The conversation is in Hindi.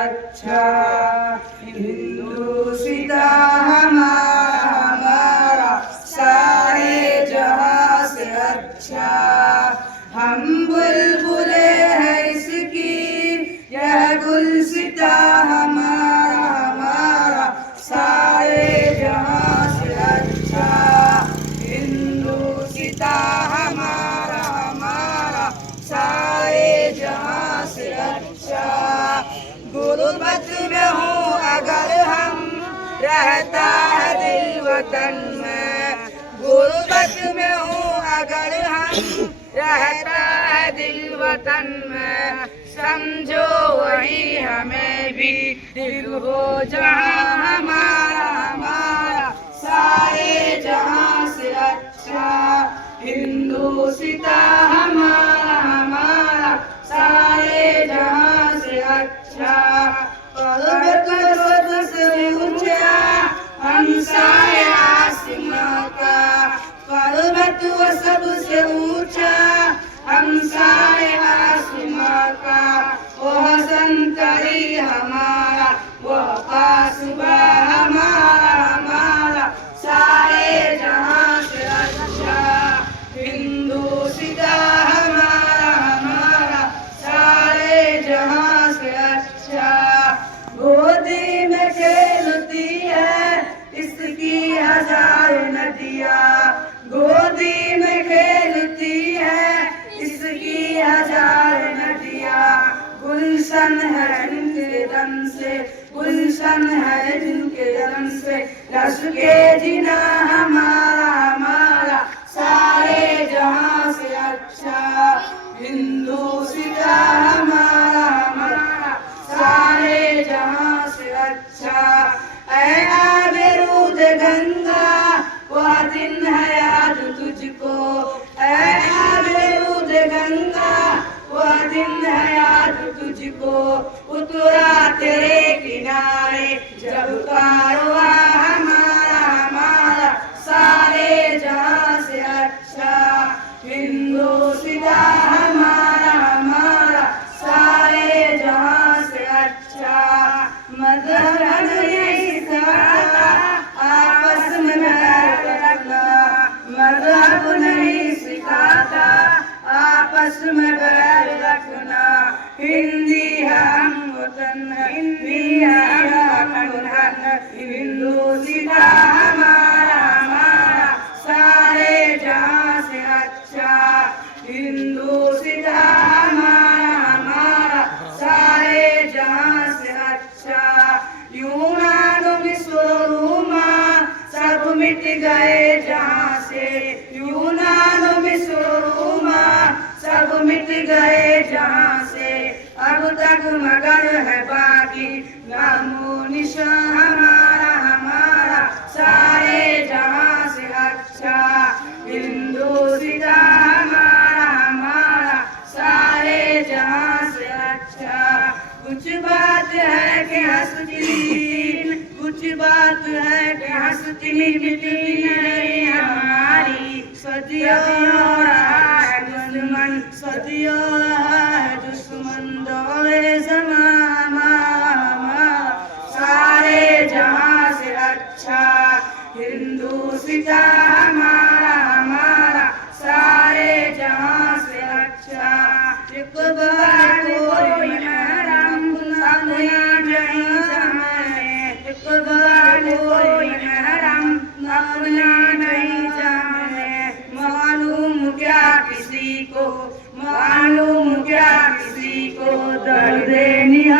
अच्छा, हिंदुस्तां हमारा सारे जहां से अच्छा। हम बुलबुले हैं इसकी यह गुलसितां हमारा सारे जहां से अच्छा। हिंदुस्तां हमारा सारे जहां से अच्छा। गुर्बत में हूँ अगर हम रहता है दिल वतन में, गुर्बत में हूँ अगर हम रहता है दिल वतन में, समझो वही हमें भी दिल हो जहाँ हमारा सारे जहां से अच्छा। हिंदुस्तां हमारा सारे जहां से अच्छा। पर्वत सबसे ऊंचा हमसाए आसमां का, पर्वत सबसे ऊंचा हमसाए आसमां का। वह संतरी हमारा वह कासबा हमारा सारे जहां से अच्छा। हिंदुस्तां हमारा सारे जहां से अच्छा। गोदी में खेलती है इसकी हजार नदियाँ, गोदी में खेलती है इसकी हजार नदियाँ। गुलशन है जिनके दम से, गुलशन है जिनके दम से, रस के जिना हमारा सारे जहां से अच्छा। हिंदुस्तां हमारा सारे जहां से अच्छा। ऐ आबरूद गंगा वह दिन है याद तुझको, ऐ आबरूद गंगा वह दिन है याद तुझको। उतरा तेरे किनारे जब कारवां हमारा सारे जहां से अच्छा। हिंदुस्तां हमारा सारे जहां से अच्छा। मजहब नहीं सिखाता आपस में बैर रखना, मजहब नहीं सिखाता आपस में बैर रखना। हिंदी है हम वतन, हिंदी है हम वतन। हिंदुस्तां हमारा सारे जहां से अच्छा। हिंदुस्तां हमारा सारे जहां से अच्छा। यूनान मिस्र रोमा सब मिट गए जहां से, यूनान मिस्र रोमा सब मिट गए जहां से। अब तक मगर है बाकी नामो निशान हमारा सारे जहां से अच्छा। हिंदुस्तां हमारा सारे जहां से अच्छा। कुछ बात है कि हंसती, कुछ बात है कि हंसती मिटती नहीं हमारी। सदियों रहा है दुश्मन, सदियों रहा है दुश्मन दौरे ज़माना सारे जहां से अच्छा। हिंदुस्तां हमारा सारे जहां से अच्छा। एक बार कोई महरम अपना नहीं जाने, एक बार कोई महरम अपना नहीं जाने। मालूम क्या किसी को, मालूम क्या किसी को दर्द निहा